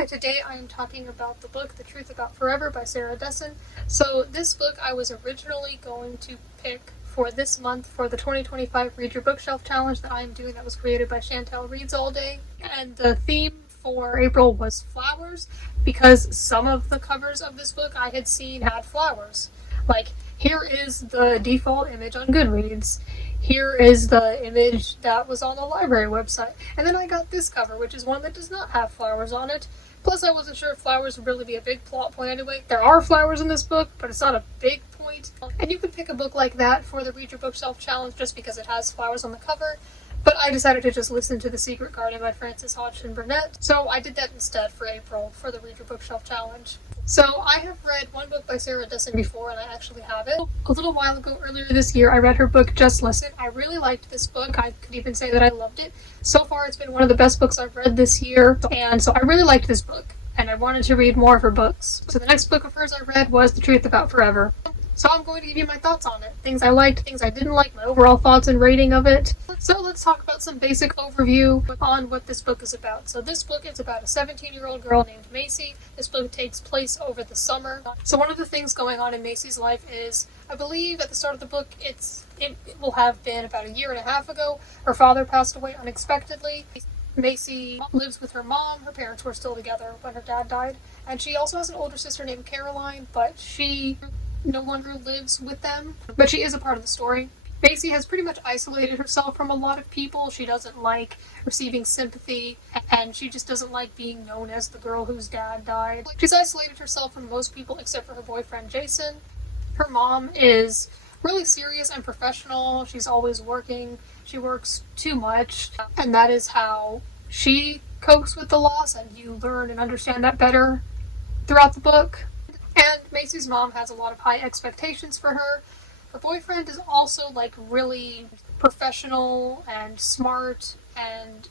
Hi, today I am talking about the book The Truth About Forever by Sarah Dessen. So this book I was originally going to pick for this month for the 2025 Read Your Bookshelf Challenge that I am doing that was created by Chantel Reads All Day. And the theme for April was flowers because some of the covers of this book I had seen had flowers. Like, here is the default image on Goodreads. Here is the image that was on the library website. And then I got this cover, which is one that does not have flowers on it. Plus, I wasn't sure if flowers would really be a big plot point anyway. There are flowers in this book, but it's not a big point. And you could pick a book like that for the Read Your Bookshelf Challenge just because it has flowers on the cover. But I decided to just listen to The Secret Garden by Frances Hodgson Burnett. So I did that instead for April for the Read Your Bookshelf Challenge. So I have read one book by Sarah Dessen before, and I actually have it. A little while ago, earlier this year, I read her book, Just Listen. I really liked this book. I could even say that I loved it. So far, it's been one of the best books I've read this year, and so I really liked this book, and I wanted to read more of her books. So the next book of hers I read was The Truth About Forever. So I'm going to give you my thoughts on it. Things I liked, things I didn't like, my overall thoughts and rating of it. So let's talk about some basic overview on what this book is about. So this book is about a 17-year-old girl named Macy. This book takes place over the summer. So one of the things going on in Macy's life is, I believe at the start of the book, it will have been about a year and a half ago, her father passed away unexpectedly. Macy lives with her mom. Her parents were still together when her dad died. And she also has an older sister named Caroline, but she no longer lives with them, but she is a part of the story. Macy has pretty much isolated herself from a lot of people. She doesn't like receiving sympathy, and she just doesn't like being known as the girl whose dad died. She's isolated herself from most people except for her boyfriend, Jason. Her mom is really serious and professional. She's always working. She works too much, and that is how she copes with the loss, and you learn and understand that better throughout the book. And Macy's mom has a lot of high expectations for her. Her boyfriend is also like really professional and smart and,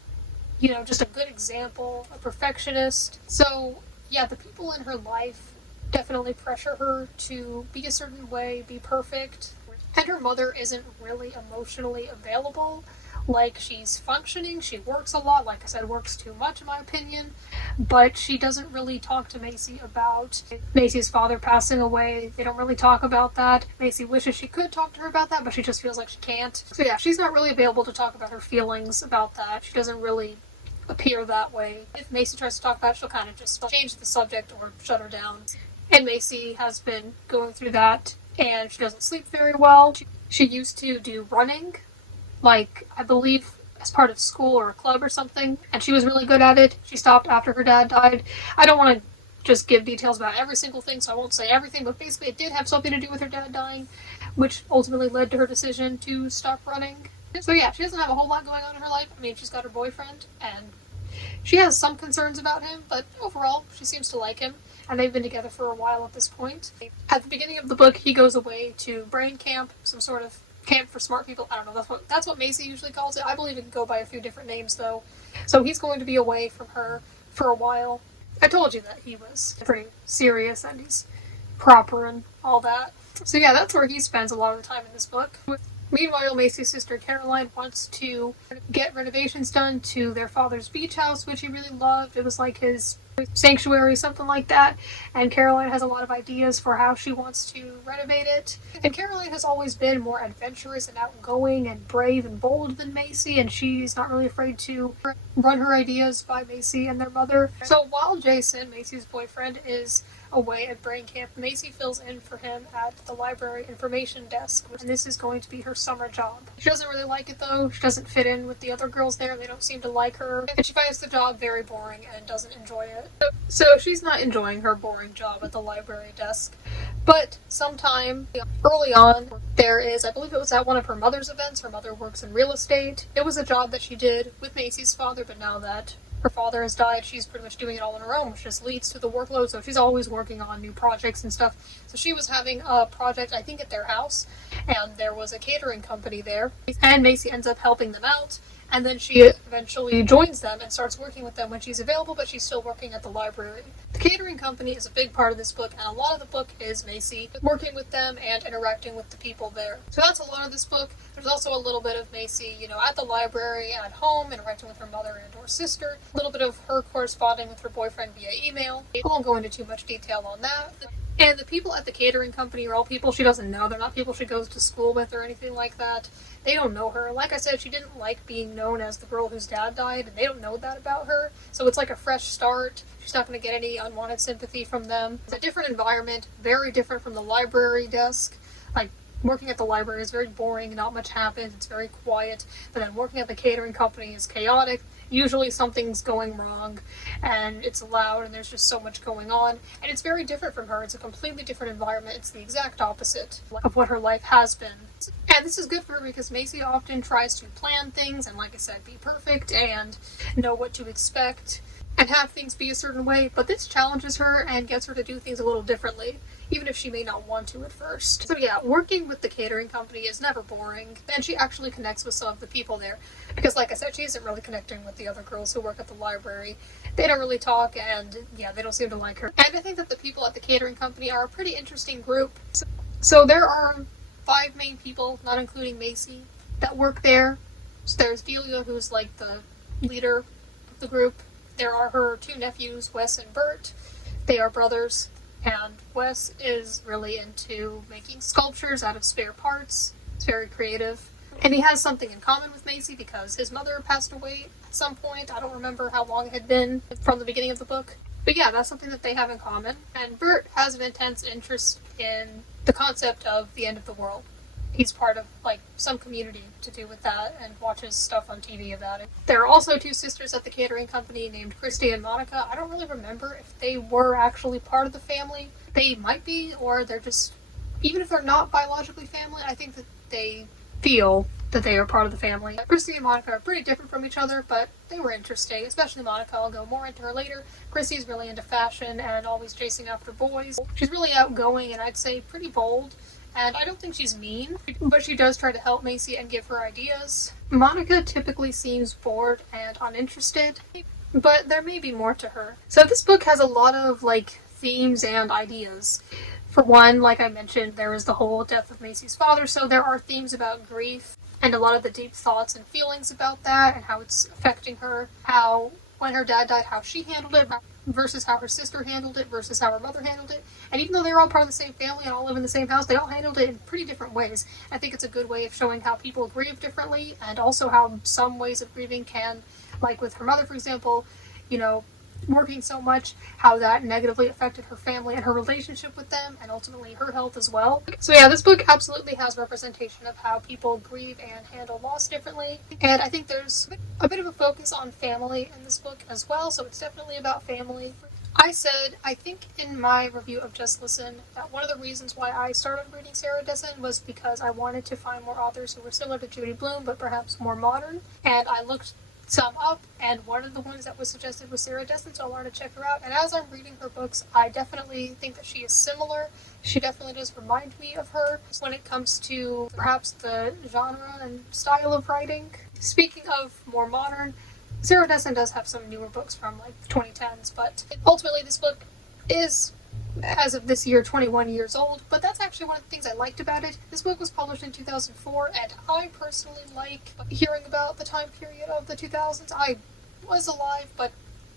just a good example, a perfectionist. So yeah, the people in her life definitely pressure her to be a certain way, be perfect. And her mother isn't really emotionally available. Like, she's functioning, she works a lot, like I said, works too much in my opinion, but she doesn't really talk to Macy about Macy's father passing away. They don't really talk about that. Macy wishes she could talk to her about that, but she just feels like she can't. So yeah, she's not really available to talk about her feelings about that. She doesn't really appear that way. If Macy tries to talk about it, she'll kind of just change the subject or shut her down. And Macy has been going through that, and she doesn't sleep very well. She used to do running, like, I believe as part of school or a club or something, and she was really good at it. She stopped after her dad died. I don't want to just give details about every single thing, so I won't say everything, but basically it did have something to do with her dad dying, which ultimately led to her decision to stop running. So yeah, she doesn't have a whole lot going on in her life. I mean, she's got her boyfriend, and she has some concerns about him, but overall, she seems to like him, and they've been together for a while at this point. At the beginning of the book, he goes away to brain camp, some sort of camp for smart people. I don't know, that's what Macy usually calls it. I believe it can go by a few different names though. So he's going to be away from her for a while. I told you that he was pretty serious and he's proper and all that. So yeah, that's where he spends a lot of the time in this book. Meanwhile, Macy's sister Caroline wants to get renovations done to their father's beach house, which he really loved. It was like his sanctuary, something like that. And Caroline has a lot of ideas for how she wants to renovate it. And Caroline has always been more adventurous and outgoing and brave and bold than Macy, and she's not really afraid to run her ideas by Macy and their mother. So while Jason, Macy's boyfriend, is away at brain camp, Macy fills in for him at the library information desk, and this is going to be her summer job. She doesn't really like it though. She doesn't fit in with the other girls there. They don't seem to like her, and she finds the job very boring and doesn't enjoy it. So she's not enjoying her boring job at the library desk. But sometime early on, there is, I believe it was at one of her mother's events. Her mother works in real estate. It was a job that she did with Macy's father, but now that her father has died, she's pretty much doing it all on her own, which just leads to the workload. So she's always working on new projects and stuff. So she was having a project, I think, at their house, and there was a catering company there. And Macy ends up helping them out, and then she eventually joins them and starts working with them when she's available, but she's still working at the library. The catering company is a big part of this book, and a lot of the book is Macy working with them and interacting with the people there. So that's a lot of this book. There's also a little bit of Macy, at the library, at home, interacting with her mother and or sister. A little bit of her corresponding with her boyfriend via email. I won't go into too much detail on that. And the people at the catering company are all people she doesn't know. They're not people she goes to school with or anything like that. They don't know her. Like I said, she didn't like being known as the girl whose dad died, and they don't know that about her. So it's like a fresh start. She's not going to get any unwanted sympathy from them. It's a different environment, very different from the library desk. Like, working at the library is very boring, not much happens, it's very quiet. But then working at the catering company is chaotic. Usually something's going wrong, and it's loud, and there's just so much going on. And it's very different from her. It's a completely different environment. It's the exact opposite of what her life has been. And this is good for her because Macy often tries to plan things and, like I said, be perfect and know what to expect and have things be a certain way. But this challenges her and gets her to do things a little differently, even if she may not want to at first. So yeah, working with the catering company is never boring, and she actually connects with some of the people there. Because like I said, she isn't really connecting with the other girls who work at the library. They don't really talk, and yeah, they don't seem to like her. And I think that the people at the catering company are a pretty interesting group. So there are 5 main people, not including Macy, that work there. So there's Delia, who's like the leader of the group. There are her 2 nephews, Wes and Bert. They are brothers. And Wes is really into making sculptures out of spare parts. It's very creative. And he has something in common with Macy because his mother passed away at some point. I don't remember how long it had been from the beginning of the book. But yeah, that's something that they have in common. And Bert has an intense interest in the concept of the end of the world. He's part of, some community to do with that and watches stuff on TV about it. There are also 2 sisters at the catering company named Christy and Monica. I don't really remember if they were actually part of the family. They might be, or they're just, even if they're not biologically family, I think that they feel that they are part of the family. Christy and Monica are pretty different from each other, but they were interesting, especially Monica. I'll go more into her later. Christy's really into fashion and always chasing after boys. She's really outgoing and I'd say pretty bold. And I don't think she's mean, but she does try to help Macy and give her ideas. Monica typically seems bored and uninterested, but there may be more to her. So this book has a lot of, themes and ideas. For one, like I mentioned, there is the whole death of Macy's father, so there are themes about grief and a lot of the deep thoughts and feelings about that and how it's affecting her, how when her dad died, how she handled it versus how her sister handled it versus how her mother handled it. And even though they're all part of the same family and all live in the same house, they all handled it in pretty different ways. I think it's a good way of showing how people grieve differently and also how some ways of grieving can, like with her mother, for example, working so much, how that negatively affected her family and her relationship with them, and ultimately her health as well. So yeah, this book absolutely has representation of how people grieve and handle loss differently, and I think there's a bit of a focus on family in this book as well, so it's definitely about family. I said, I think in my review of Just Listen, that one of the reasons why I started reading Sarah Dessen was because I wanted to find more authors who were similar to Judy Blume, but perhaps more modern, and I looked some up, and one of the ones that was suggested was Sarah Dessen, so I wanted to check her out. And as I'm reading her books, I definitely think that she is similar. She definitely does remind me of her when it comes to perhaps the genre and style of writing. Speaking of more modern, Sarah Dessen does have some newer books from the 2010s, but ultimately this book is, as of this year, 21 years old, but that's actually one of the things I liked about it. This book was published in 2004, and I personally like hearing about the time period of the 2000s. I was alive, but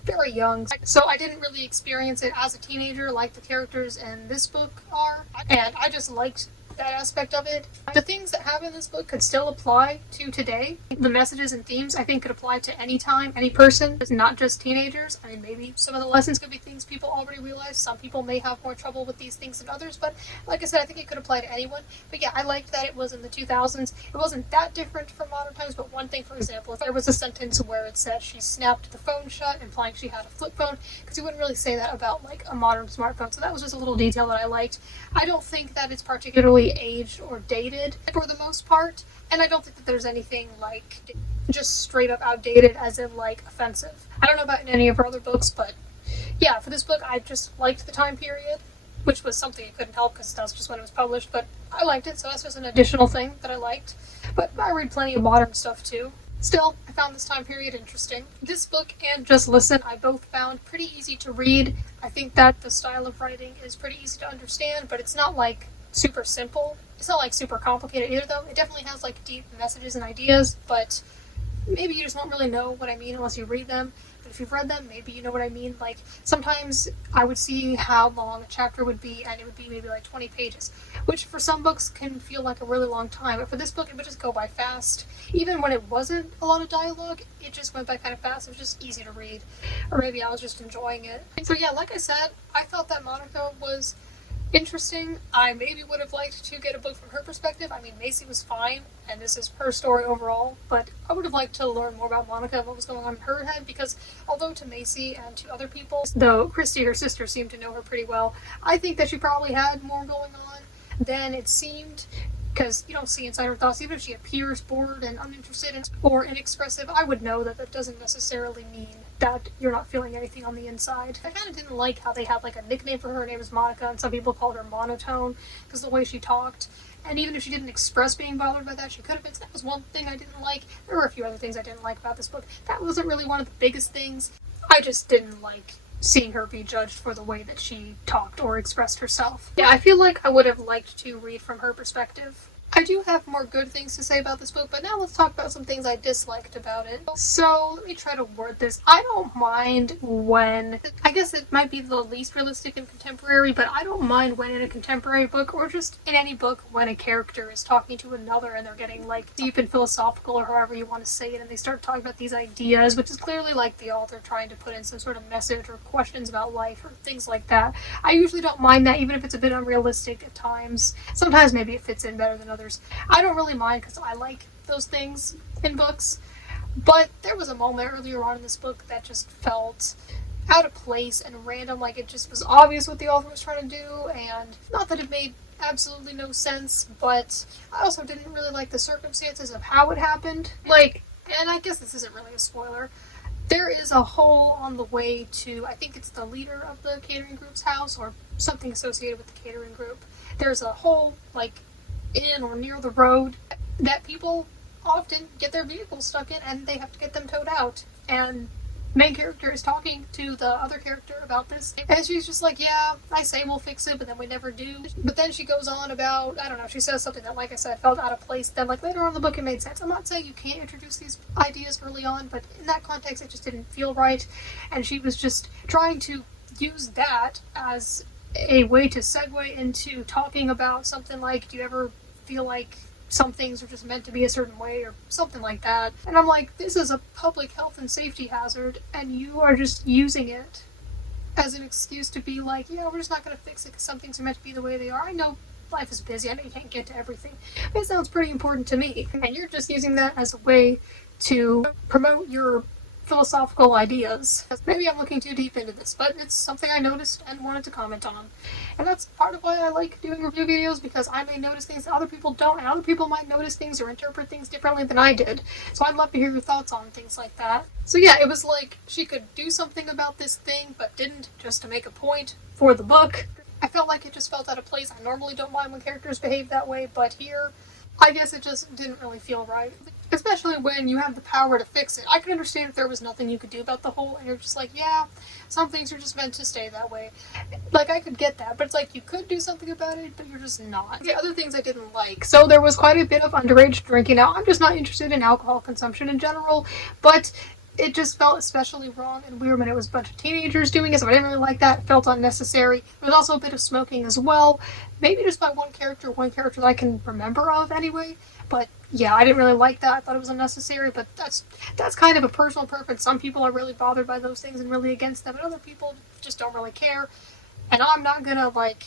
very young, so I didn't really experience it as a teenager like the characters in this book are, and I just liked that aspect of it. The things that happen in this book could still apply to today. The messages and themes, I think, could apply to any time, any person. It's not just teenagers. I mean, maybe some of the lessons could be things people already realize. Some people may have more trouble with these things than others, but like I said, I think it could apply to anyone. But yeah, I liked that it was in the 2000s. It wasn't that different from modern times, but one thing, for example, if there was a sentence where it said she snapped the phone shut, implying she had a flip phone, because you wouldn't really say that about a modern smartphone, so that was just a little detail that I liked. I don't think that it's particularly aged or dated for the most part, and I don't think that there's anything just straight up outdated as in offensive. I don't know about in any of her other books, but yeah, for this book I just liked the time period, which was something I couldn't help because that's just when it was published, but I liked it, so that's just an additional thing that I liked. But I read plenty of modern stuff too. Still, I found this time period interesting. This book and Just Listen I both found pretty easy to read. I think that the style of writing is pretty easy to understand, but it's not like super simple. It's not like super complicated either though. It definitely has like deep messages and ideas, but maybe you just won't really know what I mean unless you read them. But if you've read them, maybe you know what I mean. Like, sometimes I would see how long a chapter would be, and it would be maybe like 20 pages, which for some books can feel like a really long time. But for this book, it would just go by fast. Even when it wasn't a lot of dialogue, it just went by kind of fast. It was just easy to read. Or maybe I was just enjoying it. So yeah, like I said, I thought that Monica was interesting. I maybe would have liked to get a book from her perspective. I mean, Macy was fine, and this is her story overall, but I would have liked to learn more about Monica and what was going on in her head, because although to Macy and to other people, though Christy, her sister, seemed to know her pretty well, I think that she probably had more going on than it seemed, because you don't see inside her thoughts. Even if she appears bored and uninterested or inexpressive, I would know that that doesn't necessarily mean that you're not feeling anything on the inside. I kind of didn't like how they had like a nickname for her. Her name is Monica, and some people called her Monotone because the way she talked. And even if she didn't express being bothered by that, she could have been. So that was one thing I didn't like. There were a few other things I didn't like about this book. That wasn't really one of the biggest things. I just didn't like seeing her be judged for the way that she talked or expressed herself. Yeah, I feel like I would have liked to read from her perspective. I do have more good things to say about this book, but now let's talk about some things I disliked about it. So, let me try to word this. I don't mind when, I guess it might be the least realistic in contemporary, but I don't mind when in a contemporary book, or just in any book, when a character is talking to another and they're getting like deep and philosophical, or however you want to say it, and they start talking about these ideas, which is clearly like the author trying to put in some sort of message or questions about life or things like that. I usually don't mind that, even if it's a bit unrealistic at times. Sometimes maybe it fits in better than others. I don't really mind because I like those things in books, but there was a moment earlier on in this book that just felt out of place and random, like it just was obvious what the author was trying to do, and not that it made absolutely no sense, but I also didn't really like the circumstances of how it happened. Like, and I guess this isn't really a spoiler, there is a hole on the way to, I think it's the leader of the catering group's house, or something associated with the catering group. There's a hole, like, in or near the road that people often get their vehicles stuck in, and they have to get them towed out. And main character is talking to the other character about this, and she's just like, yeah, I say we'll fix it, but then we never do. But then she goes on about, I don't know, she says something that, like I said, felt out of place. Then like later on in the book it made sense. I'm not saying you can't introduce these ideas early on, but in that context it just didn't feel right, and she was just trying to use that as a way to segue into talking about something like, do you ever feel like some things are just meant to be a certain way, or something like that. And I'm like, this is a public health and safety hazard, and you are just using it as an excuse to be like, yeah, we're just not going to fix it because some things are meant to be the way they are. I know life is busy, I know you can't get to everything, but it sounds pretty important to me. And you're just using that as a way to promote your philosophical ideas. Maybe I'm looking too deep into this, but it's something I noticed and wanted to comment on. And that's part of why I like doing review videos, because I may notice things that other people don't, and other people might notice things or interpret things differently than I did. So I'd love to hear your thoughts on things like that. So yeah, it was like she could do something about this thing, but didn't, just to make a point for the book. I felt like it just felt out of place. I normally don't mind when characters behave that way, but here, I guess it just didn't really feel right. Especially when you have the power to fix it. I could understand if there was nothing you could do about the hole, and you're just like, yeah, some things are just meant to stay that way. Like, I could get that, but it's like, you could do something about it, but you're just not. The other things I didn't like. So there was quite a bit of underage drinking. Now, I'm just not interested in alcohol consumption in general, but it just felt especially wrong and weird when it was a bunch of teenagers doing it, so I didn't really like that. It felt unnecessary. There was also a bit of smoking as well. Maybe just by one character that I can remember of anyway. But yeah, I didn't really like that. I thought it was unnecessary, but that's kind of a personal preference. Some people are really bothered by those things and really against them, and other people just don't really care. And I'm not gonna, like,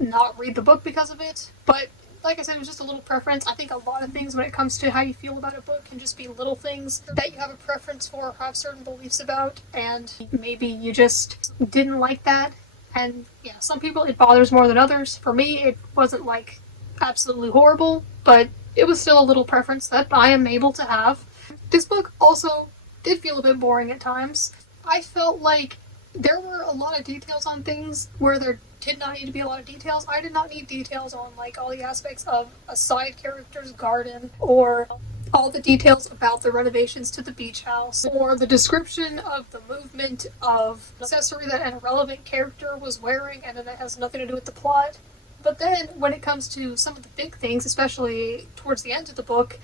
not read the book because of it. But like I said, it was just a little preference. I think a lot of things when it comes to how you feel about a book can just be little things that you have a preference for or have certain beliefs about, and maybe you just didn't like that. And yeah, some people it bothers more than others. For me, it wasn't, like, absolutely horrible, but it was still a little preference that I am able to have. This book also did feel a bit boring at times. I felt like there were a lot of details on things where there did not need to be a lot of details. I did not need details on, like, all the aspects of a side character's garden, or all the details about the renovations to the beach house, or the description of the movement of an accessory that an irrelevant character was wearing and it has nothing to do with the plot. But then when it comes to some of the big things, especially towards the end of the book,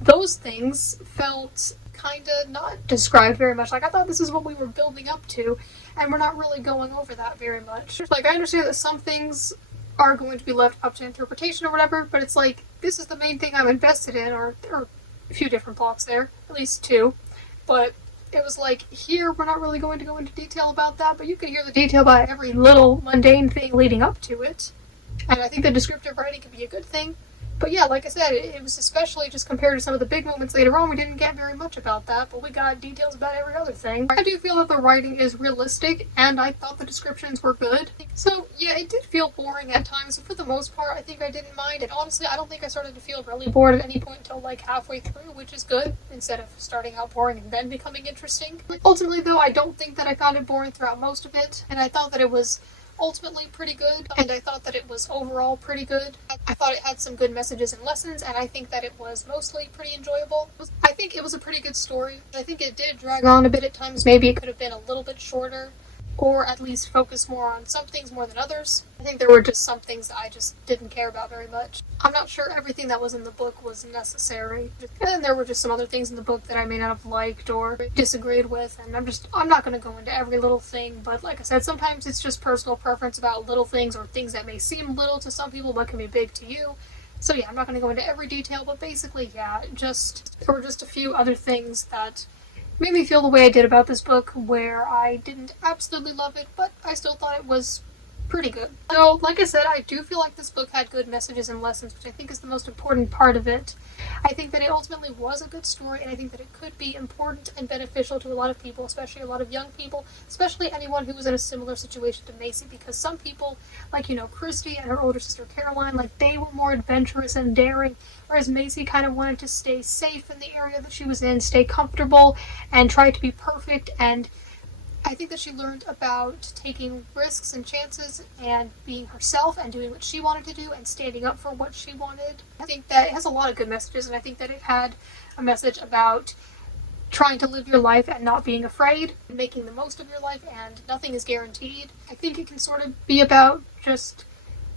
those things felt kind of not described very much. Like, I thought this is what we were building up to, and we're not really going over that very much. Like, I understand that some things are going to be left up to interpretation or whatever, but it's like, this is the main thing I'm invested in, or a few different plots there, at least two. But it was like, here we're not really going to go into detail about that, but you can hear the detail about every little mundane thing leading up to it. And I think the descriptive writing can be a good thing. But yeah, like I said, it was especially just compared to some of the big moments later on, we didn't get very much about that, but we got details about every other thing. I do feel that the writing is realistic, and I thought the descriptions were good. So yeah, it did feel boring at times, but for the most part, I think I didn't mind. And honestly, I don't think I started to feel really bored at any point until like halfway through, which is good, instead of starting out boring and then becoming interesting. Ultimately though, I don't think that I found it boring throughout most of it, and I thought that it was ultimately pretty good, and I thought that it was overall pretty good. I thought it had some good messages and lessons, and I think that it was mostly pretty enjoyable. I think it was a pretty good story. I think it did drag on a bit at times. Maybe it could have been a little bit shorter, or at least focus more on some things more than others. I think there were just some things that I just didn't care about very much. I'm not sure everything that was in the book was necessary. And then there were just some other things in the book that I may not have liked or disagreed with, and I'm not going to go into every little thing, but like I said, sometimes it's just personal preference about little things or things that may seem little to some people but can be big to you. So yeah, I'm not going to go into every detail, but basically, yeah, there were just a few other things that made me feel the way I did about this book, where I didn't absolutely love it, but I still thought it was pretty good. So, like I said, I do feel like this book had good messages and lessons, which I think is the most important part of it. I think that it ultimately was a good story, and I think that it could be important and beneficial to a lot of people, especially a lot of young people, especially anyone who was in a similar situation to Macy, because some people, like, Christy and her older sister Caroline, like, they were more adventurous and daring, whereas Macy kind of wanted to stay safe in the area that she was in, stay comfortable, and try to be perfect, and I think that she learned about taking risks and chances and being herself and doing what she wanted to do and standing up for what she wanted. I think that it has a lot of good messages, and I think that it had a message about trying to live your life and not being afraid, making the most of your life, and nothing is guaranteed. I think it can sort of be about just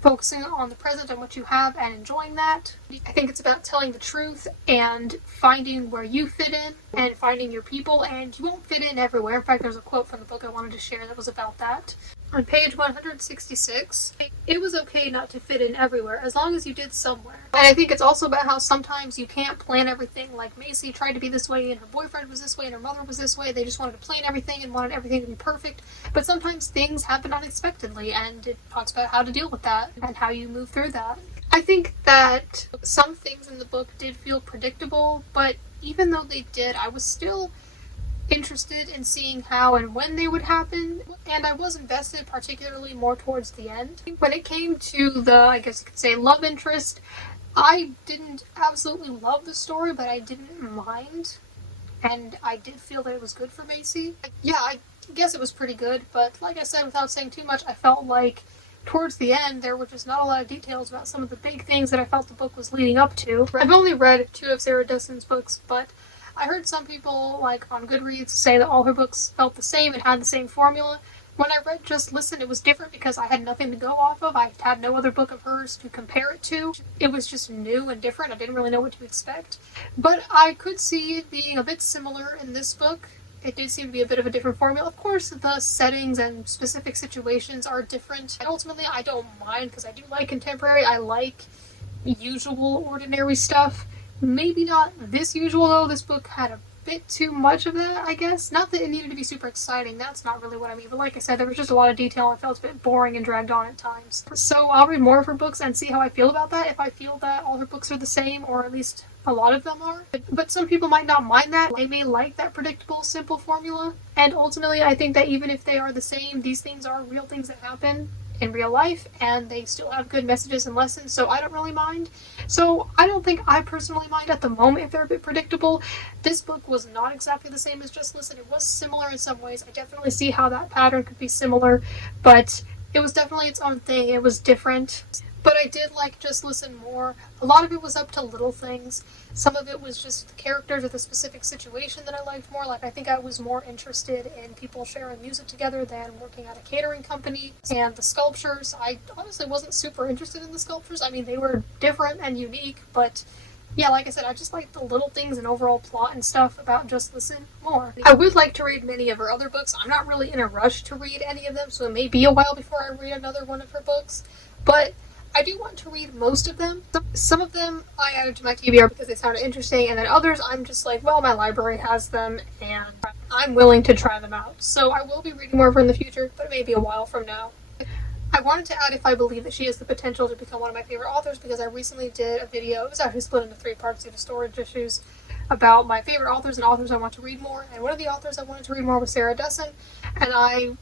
focusing on the present and what you have and enjoying that. I think it's about telling the truth and finding where you fit in and finding your people, and you won't fit in everywhere. In fact, there's a quote from the book I wanted to share that was about that. On page 166, it was okay not to fit in everywhere as long as you did somewhere. And I think it's also about how sometimes you can't plan everything. Like Macy tried to be this way and her boyfriend was this way and her mother was this way. They just wanted to plan everything and wanted everything to be perfect. But sometimes things happen unexpectedly, and it talks about how to deal with that and how you move through that. I think that some things in the book did feel predictable, but even though they did, I was still interested in seeing how and when they would happen, and I was invested particularly more towards the end. When it came to the, I guess you could say, love interest, I didn't absolutely love the story, but I didn't mind, and I did feel that it was good for Macy. Yeah, I guess it was pretty good, but like I said, without saying too much, I felt like towards the end, there were just not a lot of details about some of the big things that I felt the book was leading up to. I've only read 2 of Sarah Dessen's books, but I heard some people, like, on Goodreads say that all her books felt the same and had the same formula. When I read Just Listen, it was different because I had nothing to go off of. I had no other book of hers to compare it to. It was just new and different. I didn't really know what to expect. But I could see it being a bit similar in this book. It did seem to be a bit of a different formula. Of course, the settings and specific situations are different. And ultimately, I don't mind because I do like contemporary. I like usual, ordinary stuff. Maybe not this usual, though. This book had a bit too much of that, I guess. Not that it needed to be super exciting. That's not really what I mean. But like I said, there was just a lot of detail. And it felt a bit boring and dragged on at times. So I'll read more of her books and see how I feel about that. If I feel that all her books are the same, or at least a lot of them are. But some people might not mind that. They may like that predictable, simple formula. And ultimately, I think that even if they are the same, these things are real things that happen in real life, and they still have good messages and lessons, so I don't really mind. So I don't think I personally mind at the moment if they're a bit predictable. This book was not exactly the same as Just Listen. It was similar in some ways. I definitely see how that pattern could be similar, but it was definitely its own thing. It was different. But I did like Just Listen more. A lot of it was up to little things. Some of it was just the characters or the specific situation that I liked more. Like, I think I was more interested in people sharing music together than working at a catering company. And the sculptures, I honestly wasn't super interested in the sculptures. I mean, they were different and unique, but yeah, like I said, I just like the little things and overall plot and stuff about Just Listen more. I would like to read many of her other books. I'm not really in a rush to read any of them, so it may be a while before I read another one of her books. But I do want to read most of them. Some of them I added to my TBR because they sounded interesting, and then others I'm just like, well, my library has them, and I'm willing to try them out. So I will be reading more of her in the future, but it may be a while from now. I wanted to add if I believe that she has the potential to become one of my favorite authors because I recently did a video, it was actually split into 3 parts due to storage issues, about my favorite authors and authors I want to read more, and one of the authors I wanted to read more was Sarah Dessen, and I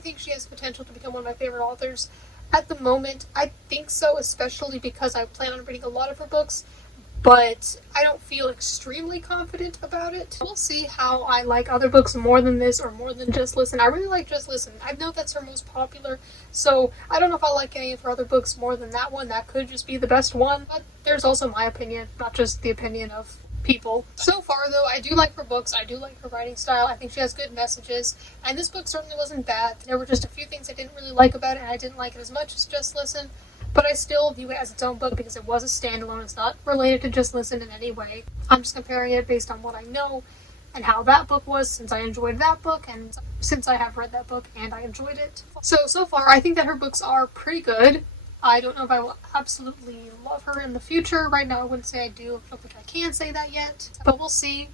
think she has potential to become one of my favorite authors. At the moment, I think so, especially because I plan on reading a lot of her books, but I don't feel extremely confident about it. We'll see how I like other books more than this or more than Just Listen. I really like Just Listen. I know that's her most popular, so I don't know if I like any of her other books more than that one. That could just be the best one, but there's also my opinion, not just the opinion of people. So far, though, I do like her books. I do like her writing style. I think she has good messages, and this book certainly wasn't bad. There were just a few things I didn't really like about it, and I didn't like it as much as Just Listen. But I still view it as its own book because it was a standalone. It's not related to Just Listen in any way. I'm just comparing it based on what I know and how that book was since I enjoyed that book and since I have read that book and I enjoyed it. So far, I think that her books are pretty good. I don't know if I will absolutely love her in the future. Right now, I wouldn't say I do. I don't think I can say that yet, but we'll see.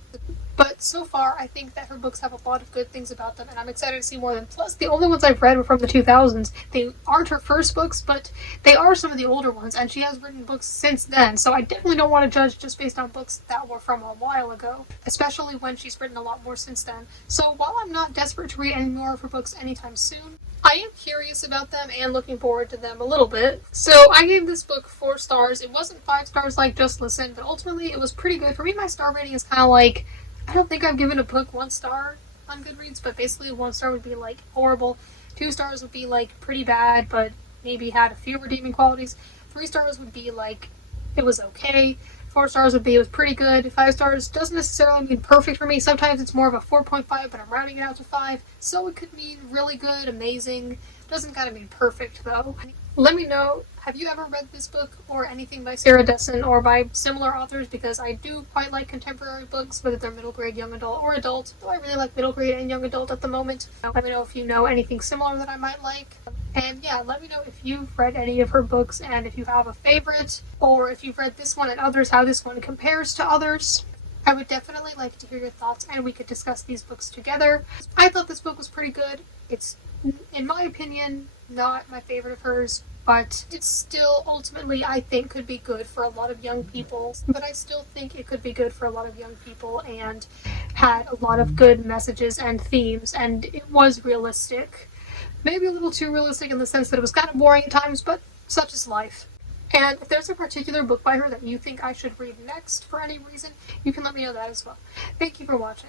But so far, I think that her books have a lot of good things about them, and I'm excited to see more of them. Plus, the only ones I've read were from the 2000s. They aren't her first books, but they are some of the older ones, and she has written books since then, so I definitely don't want to judge just based on books that were from a while ago, especially when she's written a lot more since then. So while I'm not desperate to read any more of her books anytime soon, I am curious about them and looking forward to them a little bit. So I gave this book 4 stars. It wasn't 5 stars like Just Listen, but ultimately it was pretty good. For me, my star rating is kind of like, I don't think I've given a book 1 star on Goodreads, but basically 1 star would be like horrible. 2 stars would be like pretty bad, but maybe had a few redeeming qualities. 3 stars would be like it was okay. 4 stars would be it was pretty good. 5 stars doesn't necessarily mean perfect for me. Sometimes it's more of a 4.5, but I'm rounding it out to 5. So it could mean really good, amazing. Doesn't kind of mean perfect though. Let me know, have you ever read this book or anything by Sarah Dessen or by similar authors? Because I do quite like contemporary books, whether they're middle grade, young adult, or adult. Though I really like middle grade and young adult at the moment. Let me know if you know anything similar that I might like. And yeah, let me know if you've read any of her books and if you have a favorite, or if you've read this one and others, how this one compares to others. I would definitely like to hear your thoughts and we could discuss these books together. I thought this book was pretty good. It's, in my opinion, not my favorite of hers, but it still ultimately I think could be good for a lot of young people. But I still think it could be good for a lot of young people and had a lot of good messages and themes, and it was realistic. Maybe a little too realistic in the sense that it was kind of boring at times, but such is life. And if there's a particular book by her that you think I should read next for any reason, you can let me know that as well. Thank you for watching.